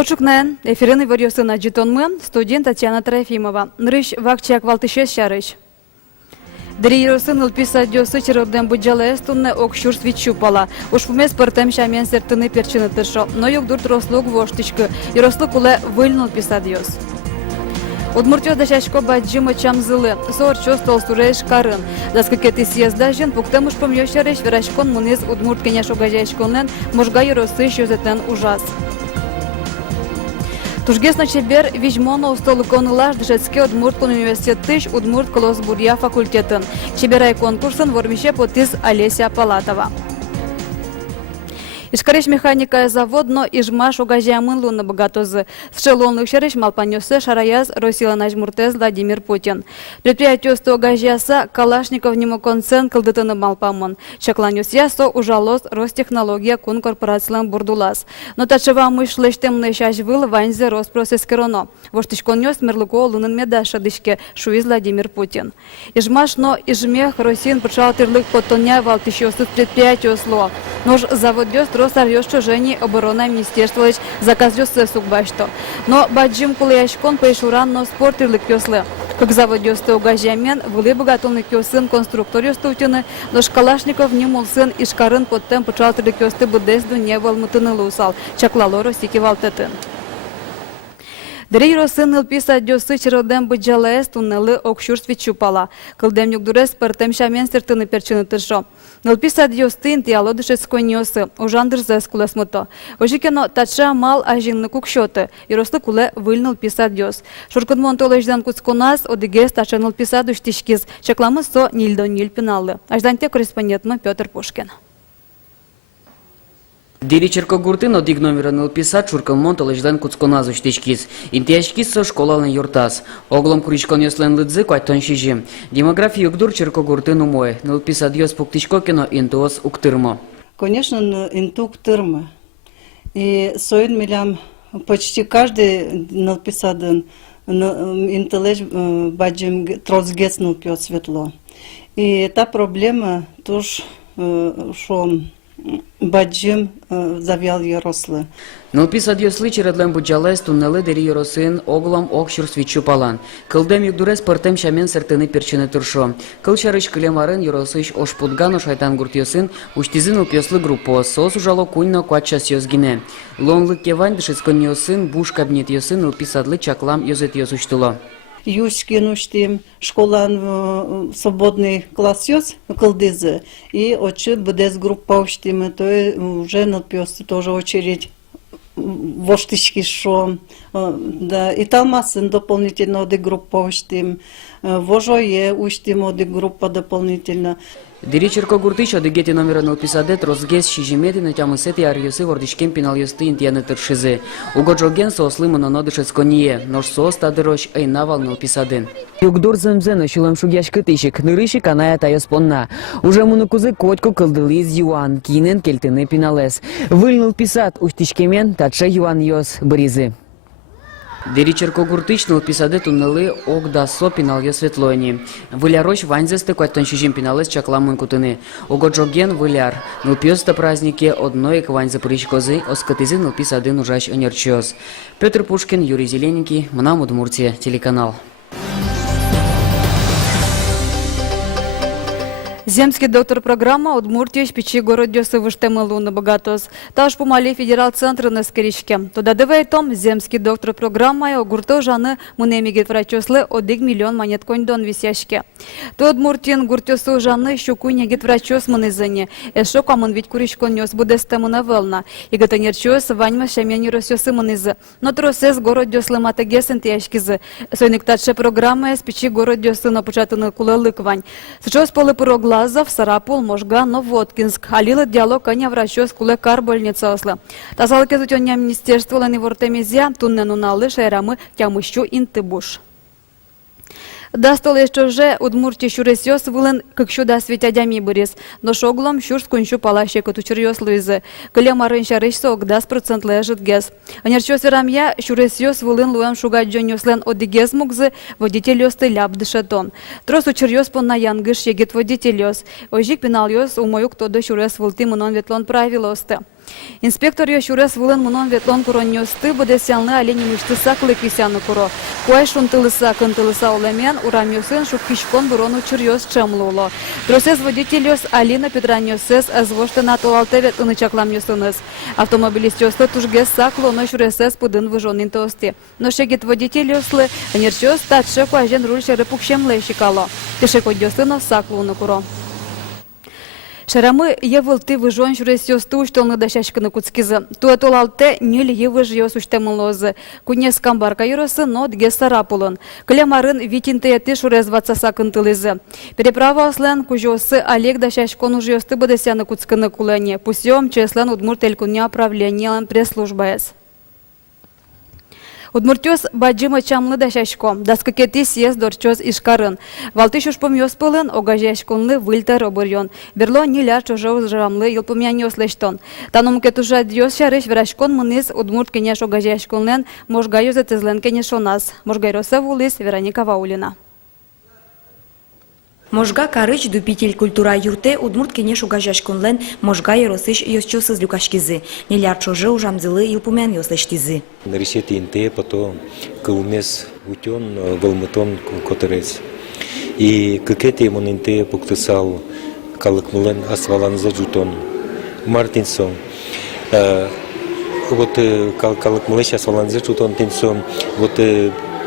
Бочукнен, эфирный варьосын аджитонмы, студент Татьяна Трофимова. Нрыщ вакчак валтышес шарыш. Дриросын ылписа дёсы чироден буджалес тунне окшур свитчупала. Уж пумес портем шамен сертыны перчины тышо, но югдур трослуг воштичкы, и рослуг уле выльнул писа дёс. Удмуртио дашашко баджима чамзылы, сорчо стол суреш карын. Заскакеты съезда жен пуктемуш помьёшареш верашкон мунез удмурт кеняшо газяшконлен, можга юросы шюзетен ужас. Тужгесно чебер вижмоно устолуконылаш Дышецке Удмурткон университет тыш Удмурт колосбурья факультетін. Чеберай конкурсын вормище потиз Олеся Палатова. Ишкареш механика заводно ижмаш угажямын луны богатозы. Сшелонлык шереш малпанёсы шараяз Росила Жмуртез Владимир Путин. Предприятие сто угажяса Калашников немоконцен кылдытыны малпамын. Чакланюсья со ужалос Ростехнология кун корпорациялан бурдулас. Но тачева мышлештемны шашвыл ваньзе Роспроцескероно. Воштичконёс мерлыко лунын медаша дышке шуиз Владимир Путин. Ижмаш но ижмех Росин пучалтырлык потоня валтышёсы предприятие сло. Нож заводёс Росарьёшчо жени оборона министерствович заказёсы сукбашто. Но баджим кулаяшкон пейшуран но спортырлык ёслы. Как заводёсты угажямен, вылы богатонный кёсын конструкторёсты утины, но Калашников не мулсын ишкарын подтем пучалтырлык ёсты будезду не волмутыны лусал, чаклало ростики валтетін. Дерей росын ылписа дёсы чироден быджалаэс туннелы окшур свитчупала. Кылдем югдурес пыртем шамен сертыны перчины тышо. Ылписа дёстын тиало дышецкой нёсы, ужандыр зэс кулесмыто. Ожикено тача мал ажинны кукшоты, и рослы куле выльныл писа дёс. Шуркудмон толеждан куцконас одыгес тачен ылписа душтишкиз, чакламы со нильдон ниль пеналы. Ажданте корреспондентмы Петр Пушкин. Диричерко гуртын одиг номерын ылписа чуркылмон толеждан куцконазу штичкиз. Интияшкиз со школалын юртас. Оглом куричкон ёслен лыдзы квайтон шижим. Демография югдур черко гуртын умой. Нылписа дьёс пуктичко кено интуос уктырмо. Конечно, инту уктырмо. И соин милям почти каждый нылписадын интеллеж баджим трозгец нылпио светло. И эта проблема тоже, что баджим завял ярослы. Нылписа дьёслы чередлен буджалес туннелы дери йоросын оглом окшур свитчу палан. Кылдем югдурес пыртем шамен сертыны перчыны туршо. Кыл шарыш кылемарын йоросыш ошпутгано шайтан гуртьёсын уштизын ылпьёслы группо сос ужало куньно куатчас ёзгине. Лонлык кевань дышецкон йосын буш кабинет йосын ылписадлы чаклам йозет йозуштуло. Юшкин уштим, школан свободный класс ёс кылдызы. И очи бдес группа уштим, то уже налпёсы тоже очередь воштички шо. Да, и талмасын дополнительно оды группа уштим. Вожое уштим оды группа дополнительно. Диричерко гуртыш одыгети номерын ылписадет розгес шижимети натямысети арьёсы вордичкен пинал ёсты интияны тыршызы. Угоджоген сослы мыноно дышецконие, нож соос тадырош эйнавал нылписадын. Югдур зымзен ошулам шугяшкы тышык, нырышы каная тайоспонна. Уже мунукузы котку кылдылыз юан, кинен кельтыны пиналес. Выльныл писат уштичкемен татше юан ёс бризы. Диричерко гуртыш нылписаде туннелы огда со пинал ё светлойни. Вылярош ваньзесты квайтон шижим пиналес чакламын кутыны. Угоджоген выляр. Нылпиёста празднике одной кваньзы прыщкозы, оскатызы нылписадын ужаш онерчёс. Петр Пушкин, Юрий Зелененький, Мнам Удмуртия, телеканал. Земский доктор программа Удмуртия шпичи город дёсы выштемы луны богатос. Таш помали федерал центр на скоричке. Туда давай том земский доктор программа и гурто жаны мунемигет врачослы одиг миллион монет коньдон висяшке. То Удмуртин гуртёсу жаны щукуйнегет врачос мунызыне. Эшо камын ведь куричкон нёс будестему навелна. И гатанерчос ваньма шамяни росёсы мунызы. Но тросес город дёслы матагесен тяшкизы. Сойник татше программа спичи город дёсы на початыны кулелыквань. Сейчас полы порогла Сарапул, Можга, Новоткинск. Алила диалог коня врачос куле кар больница осла. Тазалыке зутёння министерство лани вортемезия, туннену налы шайрамы тямыщу интыбуш. Дастол еще же Удмурти шуресёс вылын кыкшуда светядями бырес, но шоглом шур скунчу палаще катучерёс луизы. Кылемарын шарышса огдас процент лежит гез. Анерчёс верамья шуресёс вылын луэм шугать джонёслен одигез мугзы водителёс ты ляп дышетон. Трос учерёс пон на янгыш егет водителёс. Ожик пеналёс умоюк тодо шурес вылты мынон ветлон правилосты. Инспектор ёшурес вулен мунон ветлон куроннёсты бодесянлы олени мышты саклы кисяны куро. Куай шунтылыса кынтылыса олемен урамёсын шуккишкон бурону чурьёс чемлуло. Тросес водительёс Алина Петранёсес азвоштена толалтевет ынычакламнёсыныз. Автомобилист ёслы тужгес сакло но шуресес пудын выжонин тости. Но шегет водитель ёслы нерчёс татше куажен руль шеры пукшемле шикало. Тешекодёсыно саклуны куро. Шарамы евылты выжон шурес ёсты уштолны дащачканы куцкизы. Туэтолалте нил евыж ёс уштемылозы. Кунес камбарка юросы, но дге сарапулын. Клемарын витинтеяты шурес ватсаса кынтылызы. Переправа ослен кужосы Олег дащачкон уж ёсты бадесяны куцканы кулэне. Пусём чеслен удмурт элькуня правлениялан пресс-службаес. Удмуртёс баджима чамлы дащачко. Даскакети съезд дорчёс ишкарын. Валты шушпом ёспылын, огажачконлы выльтар обырьон. Берло ниляр чожоу жрамлы йылпымян ёслештон. Таном кетужа дьёс шарыш верашкон мыныз удмурт кенеш огажачконлен можгайо затызлен кенешонас. Можгайроса вулыс Вероника Ваулина. Можга карыч дупитель культура юрте удмурт кенеш угажашконлен можга еросыш ёсчосыз люкашкизы. Неляр чоже ужамзылы йылпумян ёслештизы. Нарисети инте, потом кылмес утен, вылмытон которец. И какети ему инте пуктысал калыкмылен асваланза жутон. Мартинсон. Вот калыкмылеш асваланза жутон тенсон. Вот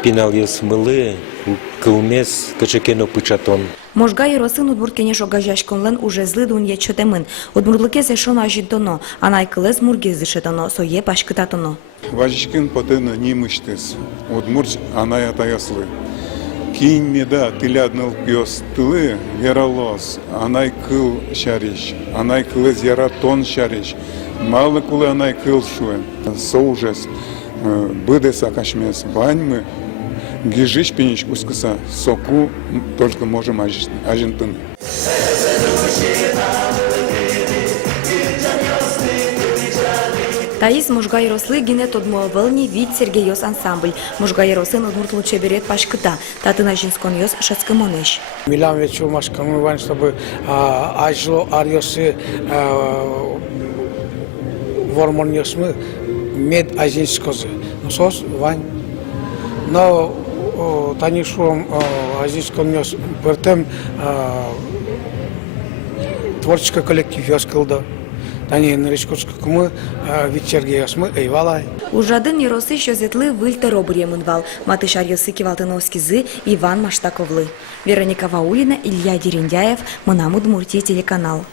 пинал ёсмылы кылмес качекено пычатон. Можга еросын удмурт кенеш огажашконлен уже злы дунья чотемын. Удмуртлыке зешон ажитоно, анай кылез мурге зешетоно, сое пашкытатоно. Важишкин потена нимыштес, удмурт анай атаяслы. Кинь меда тилядныл пьёс тылы вералос, анай кыл шариш, анай кылез яра тон шариш. Малы кулы анай кыл шуэн. Соужес быдес акашмес ваньмы. Гижиш пенич ускуса, соку только можем ажентын. Таис можга ерослы генет одмуавылни вид Сергей ёс ансамбль. Можга еросын удмурт лучше берет пашкыта, татына жинскон ёс шацкамонеш. Милам вечер машкам Иван, чтобы ажло арьосы вормон ёсмы мед азинскозы. Ну сос Вань. Но танишом азийском нес бертем творческий коллектив ёскылды. Тани наречкотскую кумы вечерге ёсмы эйвалай. Ужадын еросы шозетлы выльта робырьемынвал. Матышар ёсы кивалтыновскизы Иван Маштаковлы. Вероника Ваулина, Илья Дерендяев, Мынам Удмуртия телеканал.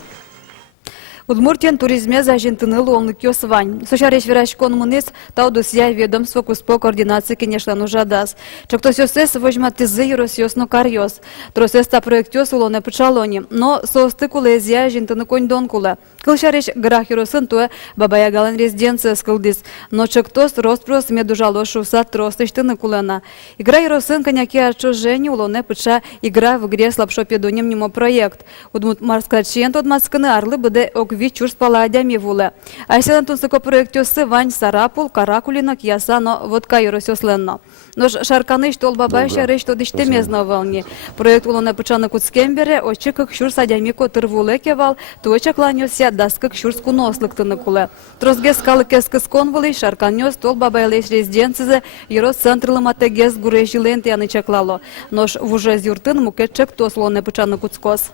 Удмуртиян туризме зажинтыны лонлык ёсвань. Сошареш верашкон мыныз таудусья ведомство куспо координации кенешлану жадас. Чоктос ёсес вожматызы юрос ёсно карьёс. Тросес та проект ёс улоне пычалони. Но соосты кулезия жинтыны конь донкула. Кылшареш грах юросын туэ бабая гален резиденция скылдис. Но чоктос ростпрос медужало шуса тростыштыны кулена. Игра юросын коняки арчожени улоне пыча игра в игре слабшо педоним нимо проект. Удмут марскачен тот масканы арлы быде Вичур спала адями вуле. Айселен тунсыко проектёсы вань сарапул, каракулина, киясано, водка юросёсленно. Нож шарканы штол бабай шарыш то диштемезно волни. Проект улоне пычаны куцкембере, очыкык шур садями котыр вуле кевал, туочакланёся даскык шур скунослыктыны куле. Тросгес калыкес кыскон вулы, шарканёс тол бабай леш резиденцизе, юрос центрылы матегес гурежилен тяны чаклало. Нож вуже зюртын мукетчек тос улоне пычаны куцкос.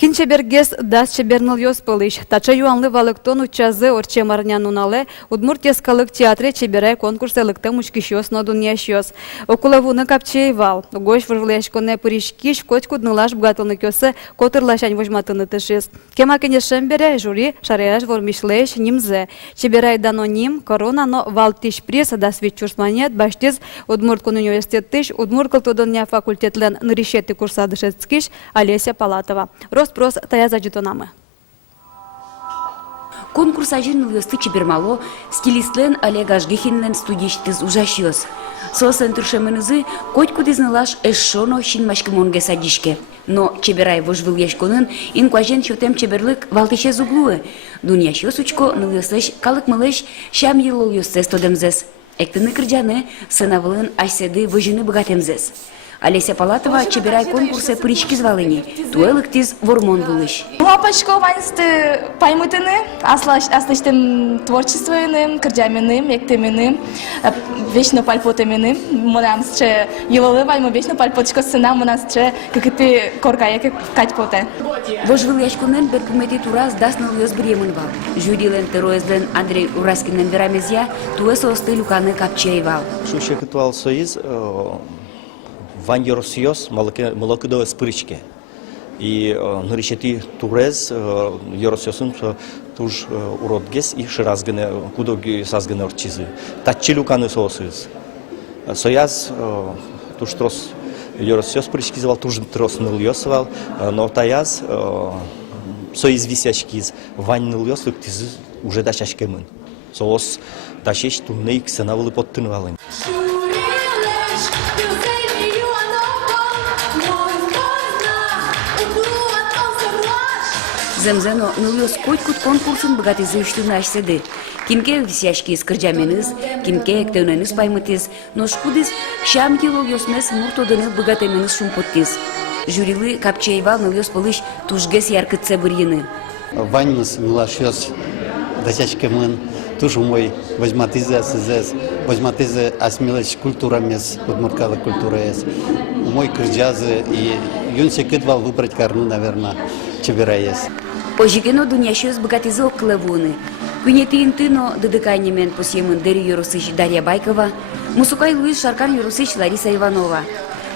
Кинчебергес дас чеберныл ёспылыш. Тача юанлы валыктон учазы орче марнянуле, Удмуртияс калык театре чеберай конкурсы лыктым учкищёс нодун ящёс. Окула вуны капчей вал. Гош вырвлешконе пыришкиш, коть куднылаш бгатылны кёсы, котырлашань вожматыны тышис. Кема кенешем бере, жюри, шареяш вормишлеш нимзе. Чеберай дано ним, корона, но вал тиш приз, дас вичурс монет, баштиз, Удмурткун университет тыш, Удмурткал тодоня факультетлен ныришеты курса дышецкиш, Олеся Палатова. Прос тая заджитонамы. Конкурс ажирныл ёсты чебермало, стилистлен Олег Ажгихинлен студиштиз ужашёс. Сослен туршемынызы коть кудизнылаш эшшоно шинмашкымонге садишке. Но чеберай вожвыл яшконын инкуажен чотем чеберлык валтыше зуглуы. Дуньяш ёсучко ныл ёслеш калык мылеш шам йылол ёстес тодемзес. Эктыны кырджаны сынавылын айседы вожыны богатемзес. Олеся Палатова чебирай конкурсы пырички звалыни. Туэлык тиз вормон вылыш. Лапочка ванисты паймытыны, аслыштым творчествоиным, кырджаминым, ектеминым, вечно пальпотеминым. Мынамсче йылылы ваймы вечно пальпотчко сына, мынамсче кыкыты коркаяке качпоте. Вожвыл яшкунен беркумети тураз дасныл ёс бремын вал. Жюрилен тероезлен Андрей Ураскинен верамезья туэсо осты люканы капчеевал. Шуше кытуал союз Ван Yorosios молокидо спыричке. И наричати турез Yorosios'un туж уродгес и ширазгене кудоги сазгене орчизы. Татчи люканы соосыз. Сояз туж трос Yorosios спырички звал, туж трос ныльосвал, но таяз союз висячкиз Ван ныльос люктизы уже дачашкемын. Соос дашеш турней ксенавылы подтынвалын. Земзено ныльос котькут конкурсын богатызы үштүнаш седи. Кимке висяшки скырджаменыз, кимке эктеуненыз паймытыз, но шкудыз шам килогиосмес муртодыны богатеменыз шумпоттыз. Жюрилы капчеевал ныльос пылыш тужгес яркытсе бырьыны. Ваннус милашёс дачашкемын, туж мой возьматызы асызес, возьматызы асмилыш культурамес, удмурткалы культураес. Мой кырджазы и юнсе кыдвал выбрать карну, наверное, чебираес. Ожигено дуняшёс богатызы окклевуны. Күнетиин тыно дыдыкайнемен посьемын Дери Юрусыч Дарья Байкова, Мусукай Луис Шаркан Юрусыч Лариса Иванова.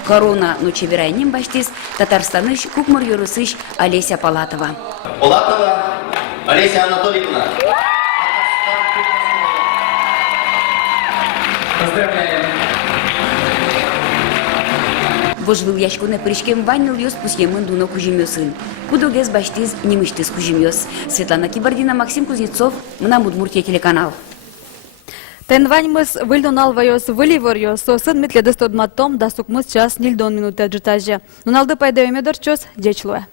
Корона но чебирайнем баштис Татарстаныш Кукмар Юрусыч Олеся Палатова. Палатова Олеся Анатольевна. Поздравляем. Вожвыл яшкуне пришкем ванныл ёс пусьемын дуно кужимёсын. Кудогез баштиз немыштиз кужимёс. Светлана Кибардина, Максим Кузнецов, Мнам Удмуртия телеканал. Тенваньмыз выльнунал вайос выливорьё, сосын метледес тодматтом да сукмыз час нильдон минуты аджитаже. Нуналды пайда өмедор чос дечлуэ.